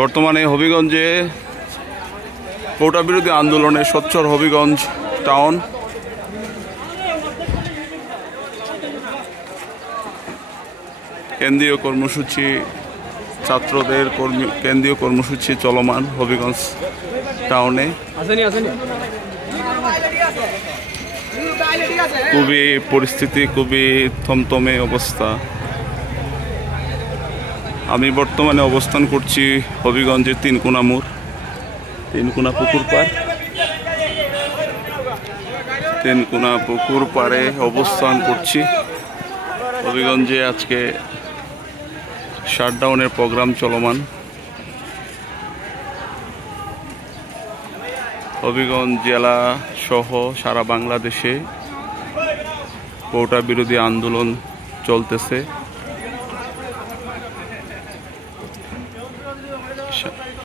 বর্তমানে হবিগঞ্জে কোটা বিরোধী আন্দোলনে সোচ্চার হবিগঞ্জ টাউন। কেন্দ্রীয় কর্মসূচি, ছাত্রদের কেন্দ্রীয় কর্মসূচি চলমান হবিগঞ্জ টাউনে। খুবই পরিস্থিতি খুবই থমথমে অবস্থা। আমি বর্তমানে অবস্থান করছি হবিগঞ্জের তিনকোনা মোড়, তিনকোনা পুকুর পাড়। তিনকোনা পুকুর পাড়ে অবস্থান করছি। হবিগঞ্জে আজকে শাটডাউনের প্রোগ্রাম চলমান। হবিগঞ্জ জেলা সহ সারা বাংলাদেশে কোটা বিরোধী আন্দোলন চলতেছে।